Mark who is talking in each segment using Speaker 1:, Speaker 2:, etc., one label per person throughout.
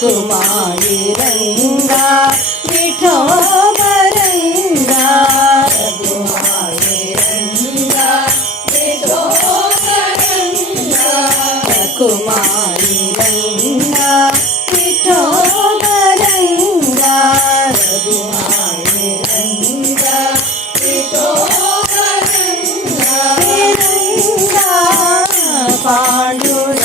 Speaker 1: విఠోబరంగా కుమారి రంగా విఠోబరంగా రంగా పాండురంగా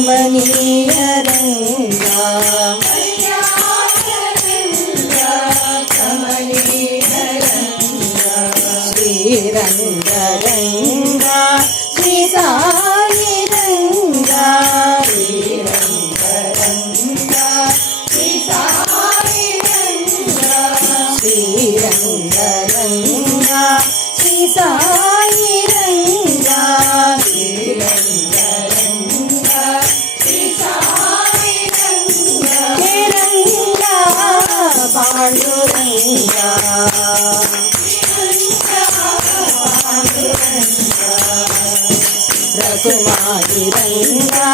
Speaker 1: కమనీయ రంగా శ్రీరంగ రంగా శ్రీ సాయి రంగా శ్రీరంగ రంగా శ్రీ సాయి కుమారి రంగా